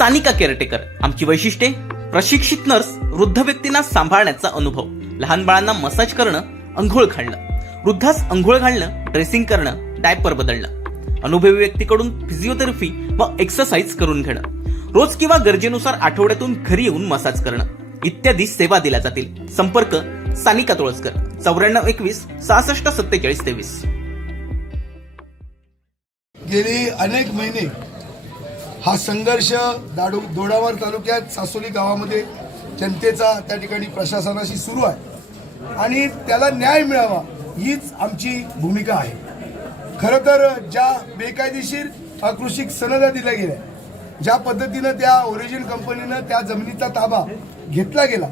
Sanika caretaker आमची वैशिष्ट्ये प्रशिक्षित नर्स वृद्ध व्यक्तींना सांभाळण्याचा अनुभव लहान बाळांना मसाज करणं अंघोळ घालणं वृद्धास अंघोळ घालणं ड्रेसिंग करणं डायपर बदलणं अनुभवी व्यक्तीकडून फिजिओथेरपी व एक्सरसाइज करून घेणं रोज किंवा गरजेनुसार आठवड्यातून घरी येऊन मसाज करणं इत्यादी सेवा दिल्या जातील. संपर्क सानिका तुळसकर चौऱ्याण्णव एकवीस सहासष्ट सत्तेचाळीस तेवीस. गेली अनेक महिने हा संघर्ष दाडू दोडावर तालुक्यात सासोली गावामध्ये जनतेचा त्या ठिकाणी प्रशासनाशी सुरू आहे. आणि त्याला न्याय मिळावा हीच आमची भूमिका आहे. खरं तर ज्या बेकायदेशीर अकृषिक सनदा दिल्या गेल्या ज्या पद्धतीनं त्या ओरिजिन कंपनीनं त्या जमिनीचा ताबा घेतला गेला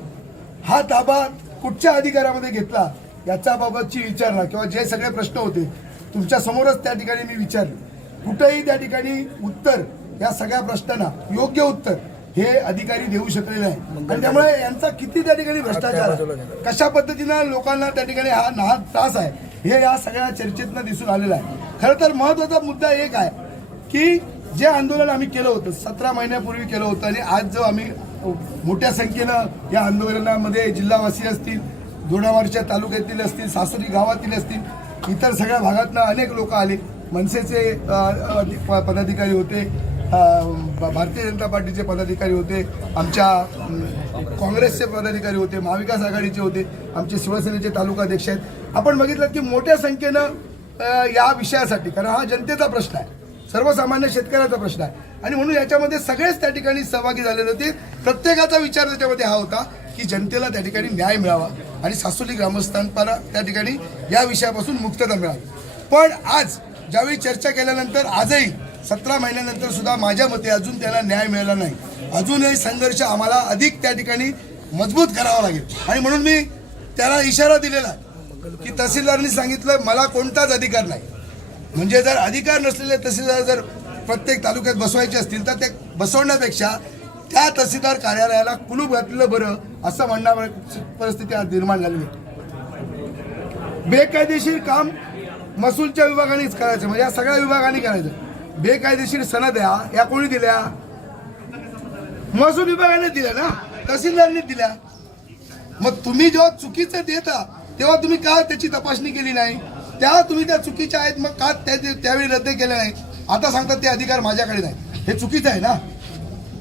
हा ताबा कुठच्या अधिकारामध्ये घेतला याच्या बाबतची विचारणा किंवा जे सगळे प्रश्न होते तुमच्या समोरच त्या ठिकाणी मी विचारले. कुठंही त्या ठिकाणी उत्तर या सगळ्या प्रश्नांना योग्य उत्तर हे अधिकारी देऊ शकले नाही आणि त्यामुळे यांचा किती त्या ठिकाणी भ्रष्टाचार आहे? कशा पद्धतीनं लोकांना त्या ठिकाणी हा नाहक त्रास आहे हे या सगळ्या चर्चेतनं दिसून आलेलं आहे. खरं तर महत्त्वाचा मुद्दा एक आहे की जे आंदोलन आम्ही केलं होतं सतरा महिन्यापूर्वी केलं होतं आणि आज जो आम्ही मोठ्या संख्येनं या आंदोलनामध्ये जिल्हावासी असतील दोडामारच्या तालुक्यातील असतील सासरी गावातील असतील इतर सगळ्या भागातनं अनेक लोक आले. मनसेचे पदाधिकारी होते भारतीय जनता पार्टीचे पदाधिकारी होते आमच्या काँग्रेसचे पदाधिकारी होते महाविकास आघाडीचे होते आमचे शिवसेनेचे तालुका अध्यक्ष आहेत. आपण बघितलं की मोठ्या संख्येनं या विषयासाठी कारण हा जनतेचा प्रश्न आहे सर्वसामान्य शेतकऱ्याचा प्रश्न आहे. आणि म्हणून याच्यामध्ये सगळेच त्या ठिकाणी सहभागी झालेले होते. प्रत्येकाचा विचार त्याच्यामध्ये हा होता की जनतेला त्या ठिकाणी न्याय मिळावा आणि सासोली ग्रामस्थांना त्या ठिकाणी या विषयापासून मुक्तता मिळावी. पण आज ज्यावेळी चर्चा केल्यानंतर आजही सतरा महिन्यानंतर सुद्धा माझ्या मते अजून त्याला न्याय मिळाला नाही. अजूनही संघर्ष आम्हाला अधिक त्या ठिकाणी मजबूत करावा लागेल. आणि म्हणून मी त्याला इशारा दिलेला की तहसीलदारांनी सांगितलं मला कोणताच अधिकार नाही. म्हणजे जर अधिकार नसलेले तहसीलदार जर प्रत्येक तालुक्यात बसवायचे असतील तर ते बसवण्यापेक्षा त्या तहसीलदार कार्यालयाला कुलूप घातलेलं बरं असं म्हणणार परिस्थिती आज निर्माण झाली आहे. बेकायदेशीर काम महसूलच्या विभागानेच करायचं म्हणजे या सगळ्या विभागाने करायचं. बेकायदेशीर सनद या या कोणी दिल्या? महसूल विभागाने दिल्या ना? तहसीलदारने दिल्या. मग तुम्ही जेव्हा चुकीचं देता तेव्हा तुम्ही का त्याची तपासणी केली नाही? त्या तुम्ही त्या चुकीच्या आहेत मग का त्यावेळी रद्द केल्या नाहीत? आता सांगतात ते अधिकार माझ्याकडे नाही. हे चुकीचं आहे ना?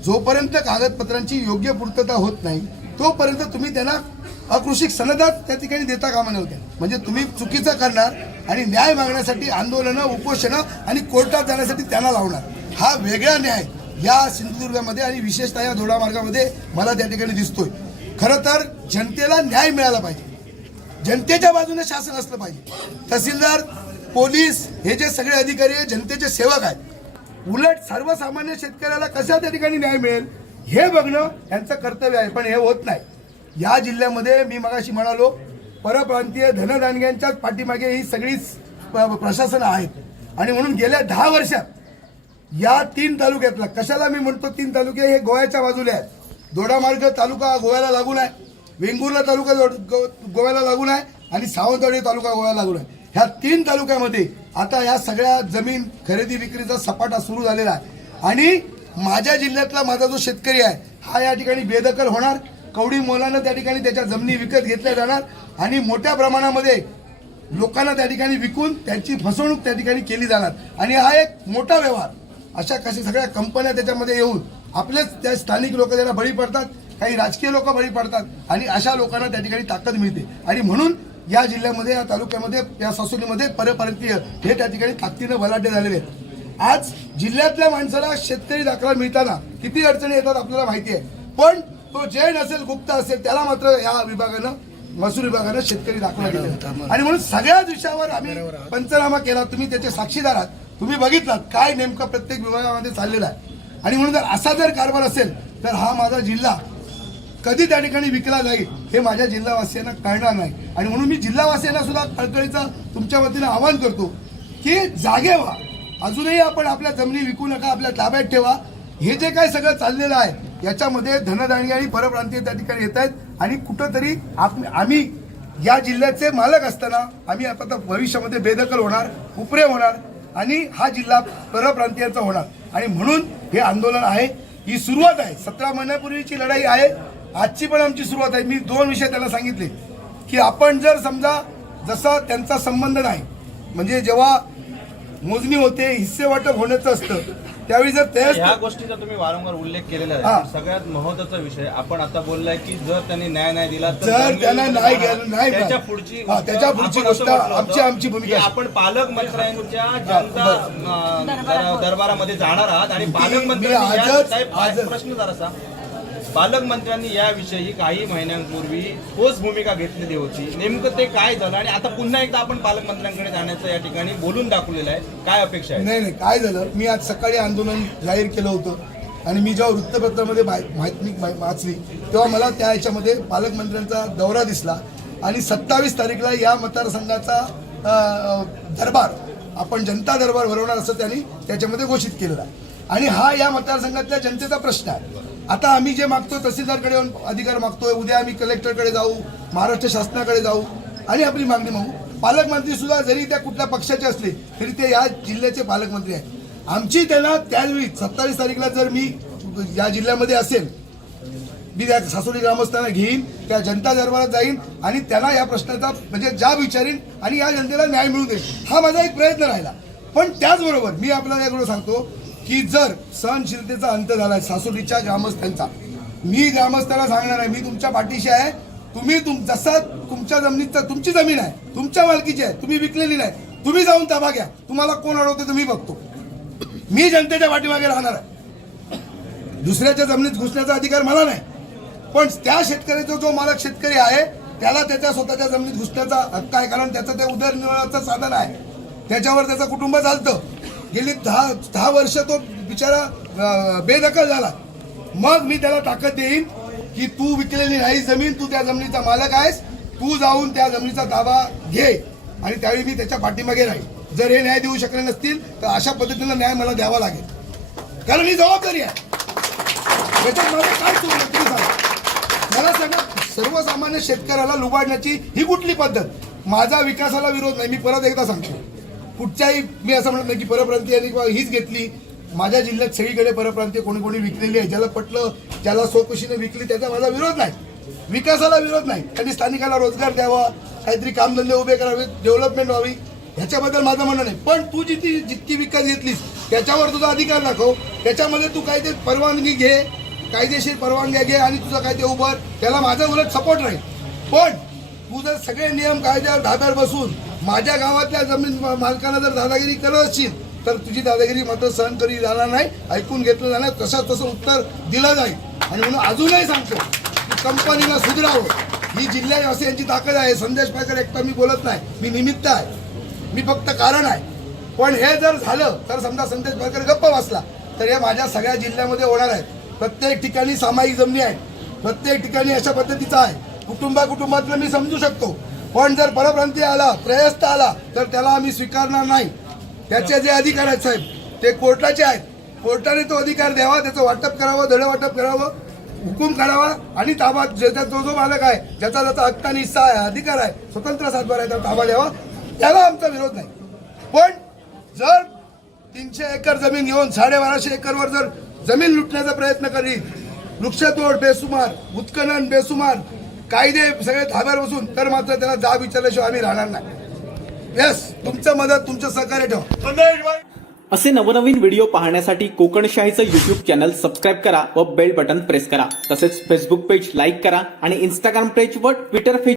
जोपर्यंत कागदपत्रांची योग्य पूर्तता होत नाही तोपर्यंत तुम्ही त्यांना अकृषिक सनदात त्या ठिकाणी देता कामा नव्हत्या. म्हणजे तुम्ही चुकीचं करणार आणि न्याय मागण्यासाठी आंदोलनं उपोषणं आणि कोर्टात जाण्यासाठी त्यांना लावणार. हा वेगळा न्याय या सिंधुदुर्गामध्ये आणि विशेषतः या दोडामार्गामध्ये मला त्या ठिकाणी दिसतोय. खरं तर जनतेला न्याय मिळाला पाहिजे. जनतेच्या बाजूने शासन असलं पाहिजे. तहसीलदार पोलीस हे जे सगळे अधिकारी आहेत जनतेचे सेवक आहेत उलट सर्वसामान्य शेतकऱ्याला कशा त्या ठिकाणी न्याय मिळेल हे बघणं यांचं कर्तव्य आहे पण हे होत नाही. या जिल्ह्यामध्ये मी मगाशी म्हणालो परप्रांतीय धनदानग्यांच्याच पाठीमागे ही सगळीच प्रशासनं आहेत. आणि म्हणून गेल्या दहा वर्षात या तीन तालुक्यातला कशाला मी म्हणतो तीन तालुके हे गोव्याच्या बाजूला आहेत. दोडामार्ग तालुका गोव्याला लागून आहे. वेंगुर्ला तालुका जोड- गो- गोव्याला लागून आहे. आणि सावंतवाडी तालुका गोव्याला लागून आहे. ह्या तीन तालुक्यामध्ये आता या सगळ्या जमीन खरेदी विक्रीचा सपाटा सुरू झालेला आहे. आणि माझ्या जिल्ह्यातला माझा जो शेतकरी आहे हा या ठिकाणी बेदखल होणार. कवडी मोलानं त्या ठिकाणी त्याच्या जमिनी विकत घेतल्या जाणार आणि मोठ्या प्रमाणामध्ये लोकांना त्या ठिकाणी विकून त्यांची फसवणूक त्या ठिकाणी केली जाणार. आणि हा एक मोठा व्यवहार. अशा कशा सगळ्या कंपन्या त्याच्यामध्ये येऊन आपलेच त्या स्थानिक लोक त्याला बळी पडतात काही राजकीय लोक बळी पडतात आणि अशा लोकांना त्या ठिकाणी ताकद मिळते. आणि म्हणून या जिल्ह्यामध्ये या तालुक्यामध्ये या सासुलीमध्ये परप्रांतीय हे त्या ठिकाणी ताकदीनं बलाढ्य झालेले आहेत. आज जिल्ह्यातल्या माणसाला शेतकरी दाखला मिळताना किती अडचणी येतात आपल्याला माहिती आहे. पण तो जैन असेल गुप्त असेल त्याला मात्र या विभागानं महसूल विभागानं शेतकरी दाखला दिला. आणि म्हणून सगळ्याच विषयावर आम्ही पंचनामा केला. तुम्ही त्याचे साक्षीदार आहात. तुम्ही बघितलात काय नेमकं प्रत्येक विभागामध्ये चाललेलं आहे. आणि म्हणून जर असा जर कारभार असेल तर हा माझा जिल्हा कधी त्या ठिकाणी विकला जाईल हे माझ्या जिल्हावासियांना कळणार नाही. आणि म्हणून मी जिल्हावासियांना सुद्धा कळकळीचं तुमच्या वतीनं आवाहन करतो की जागे व्हा. अजूनही आपण आपल्या जमिनी विकू नका आपल्या ताब्यात ठेवा. हे जे काही सगळं चाललेलं आहे याच्यामध्ये धनदांडगे आणि परप्रांतीय त्या ठिकाणी येत आहेत. आणि कुठंतरी आप- आम्ही या जिल्ह्याचे मालक असताना आम्ही आता तर भविष्यामध्ये बेदखल होणार उपरे होणार आणि हा जिल्हा परप्रांतीयांचा होणार. आणि म्हणून हे आंदोलन आहे. ही सुरुवात आहे. सतरा महिन्यापूर्वीची लढाई आहे. आजची पण आमची सुरुवात आहे. मी दोन विषय त्याला सांगितले. की आपण जर समजा जसा त्यांचा संबंध नाही म्हणजे जेव्हा मोजणी होते हिस्से वाटप होण्याचं असतं त्यावेळी जर ह्या त्याच गोष्टीचा तुम्ही वारंवार उल्लेख केलेला हा. आहे सगळ्यात महत्त्वाचा विषय आपण आता बोललाय की जर त्यांनी न्याय नाही दिला तर जर त्यांना मध्ये नाही राहणार. गेलं- नाही त्याच्या. पुढची हा, त्याच्या पुढची गोष्ट आमची- आमची भूमिका. आपण पालकमंत्र्यांच्या जनता दरबारामध्ये जाणार आहात आणि या- आजच- प्रश्न जरासा पालकमंत्र्यांनी याविषयी काही महिन्यांपूर्वी ठोस भूमिका घेतलेली होती. नेमकं ते काय झालं आणि आता पुन्हा एकदा आपण पालकमंत्र्यांकडे जाण्याचं या ठिकाणी बोलून दाखवलेलं आहे. काय अपेक्षा आहे? नाही नाही काय झालं? मी आज सकाळी आंदोलन जाहीर केलं होतं आणि मी जेव्हा वृत्तपत्रामध्ये माहिती वाचली तेव्हा मला त्या ह्याच्यामध्ये पालकमंत्र्यांचा दौरा दिसला आणि सत्तावीस तारीखला या मतदारसंघाचा दरबार आपण जनता दरबार भरवणार असं त्यांनी त्याच्यामध्ये घोषित केलेला आहे. आणि हा या मतदारसंघातल्या जनतेचा प्रश्न आहे. आता आम्ही जे मागतो तहसीलदारकडे येऊन अधिकार मागतोय उद्या आम्ही कलेक्टरकडे जाऊ महाराष्ट्र शासनाकडे जाऊ आणि आपली मागणी मागू. पालकमंत्री सुद्धा जरी त्या कुठल्या पक्षाचे असले तरी ते या जिल्ह्याचे पालकमंत्री आहेत. आमची त्यांना त्यावेळी सत्तावीस तारीखला जर मी या जिल्ह्यामध्ये असेल मी त्या सासोडी ग्रामस्थांना घेईन त्या जनता दरबारात जाईन आणि त्यांना या प्रश्नाचा म्हणजे जाब विचारीन आणि या जनतेला न्याय मिळू देईन. हा माझा एक प्रयत्न राहिला. पण त्याचबरोबर मी आपल्याला याकडून सांगतो की जर सहनशीलतेचा अंत झालाय सासोडीच्या ग्रामस्थांचा. मी ग्रामस्थाला सांगणार आहे मी तुमच्या पाठीशी आहे. तुम्ही तुम जसा तुमच्या जमिनीचा तुमची जमीन आहे. तुमच्या मालकीची आहे. तुम्ही विकलेली नाही. तुम्ही जाऊन ताबा घ्या. तुम्हाला कोण अडवते तुम्ही बघतो. मी जनतेच्या पाठीमागे राहणार आहे. दुसऱ्याच्या जमिनीत घुसण्याचा अधिकार मला नाही. पण त्या शेतकऱ्याचा जो मालक शेतकरी आहे त्याला त्याच्या स्वतःच्या जमिनीत घुसण्याचा हक्क आहे. कारण त्याचं ते उदरनिर्वाहाचं साधन आहे. त्याच्यावर त्याचं कुटुंब चालतं. गेली दहा दहा वर्ष तो बिचारा बेदखल झाला. मग मी त्याला ताकद देईन की तू विकलेली नाही जमीन तू त्या जमिनीचा मालक आहेस तू जाऊन त्या जमिनीचा दावा घे. आणि त्यावेळी मी त्याच्या पाठीमागे राहील जर हे न्याय देऊ शकले नसतील तर अशा पद्धतीनं न्याय मला द्यावा लागेल. कारण ही जबाबदारी आहे. त्याच्यात मला काय तुम्ही मला सांगा सर्वसामान्य शेतकऱ्याला लुबाडण्याची ही कुठली पद्धत? माझा विकासाला विरोध नाही मी परत एकदा सांगतो. कुठच्याही मी असं म्हणत नाही की परप्रांतीयांनी किंवा हीच घेतली. माझ्या जिल्ह्यात सगळीकडे परप्रांतीय कोणी कोणी विकलेली आहे. ज्याला पटलं ज्याला स्वकुशीने विकली त्याचा माझा विरोध नाही. विकासाला विरोध नाही. त्यांनी स्थानिकाला रोजगार द्यावा काहीतरी कामधंदे उभे करावे डेव्हलपमेंट व्हावी ह्याच्याबद्दल माझं म्हणणं नाही. पण तू जितकी जितकी विकत घेतलीस त्याच्यावर तुझा अधिकार दाखव. त्याच्यामध्ये तू काय ते परवानगी घे कायदेशीर परवानग्या घे आणि तुझं काय ते उभं त्याला माझा उलट सपोर्ट राहील. पण तू जर सगळे नियम कायद्यावर धाब्यावर बसून माझ्या गावातल्या जमीन मालकानं जर दादागिरी करत असशील तर तुझी दादागिरी मात्र सहन करी जाणार नाही ऐकून घेतलं जाणार तसं तसं उत्तर दिलं जाईल. आणि म्हणून अजूनही सांगतो की कंपनीला सुधरावं. ही जिल्ह्यावासी यांची ताकद आहे. संदेश पायकर एकटा मी बोलत नाही. मी निमित्त आहे. मी फक्त कारण आहे. पण हे जर झालं तर समजा संदेश पायकर गप्प बसला तर हे माझ्या सगळ्या जिल्ह्यामध्ये होणार आहे. प्रत्येक ठिकाणी सामायिक जमिनी आहेत. प्रत्येक ठिकाणी अशा पद्धतीचा आहे. कुटुंबा कुटुंबातलं मी समजू शकतो. पण जर परप्रांतीय आला त्रयस्थ आला तर त्याला आम्ही स्वीकारणार नाही. त्याचे जे अधिकार आहेत साहेब ते कोर्टाचे आहेत. कोर्टाने तो अधिकार द्यावा त्याचं वाटप करावं धडं वाटप करावं हुकूम काढावा आणि ताबा ज्याचा जो जो मालक आहे ज्याचा ज्याचा हक्क आणि हिस्सा आहे अधिकार आहे स्वतंत्र सातबार आहे त्याला ताबा द्यावा. त्याला आमचा विरोध नाही. पण जर तीनशे एकर जमीन घेऊन साडेबाराशे एकरवर जर जमीन लुटण्याचा प्रयत्न करी वृक्षतोड बेसुमार उत्खनन बेसुमार कायदे सगळे धाब्यावर बसून तर मात्र त्याला जाब विचारल्याशिवाय आम्ही राहणार नाही. येस तुमचं मदत तुमचं सहकार्य ठेवा. असे नवनवीन व्हिडिओ पाहण्यासाठी कोकणशाहीचं युट्यूब चॅनल सबस्क्राईब करा व बेल बटन प्रेस करा. तसेच फेसबुक पेज लाईक करा आणि इंस्टाग्राम पेज व ट्विटर पेज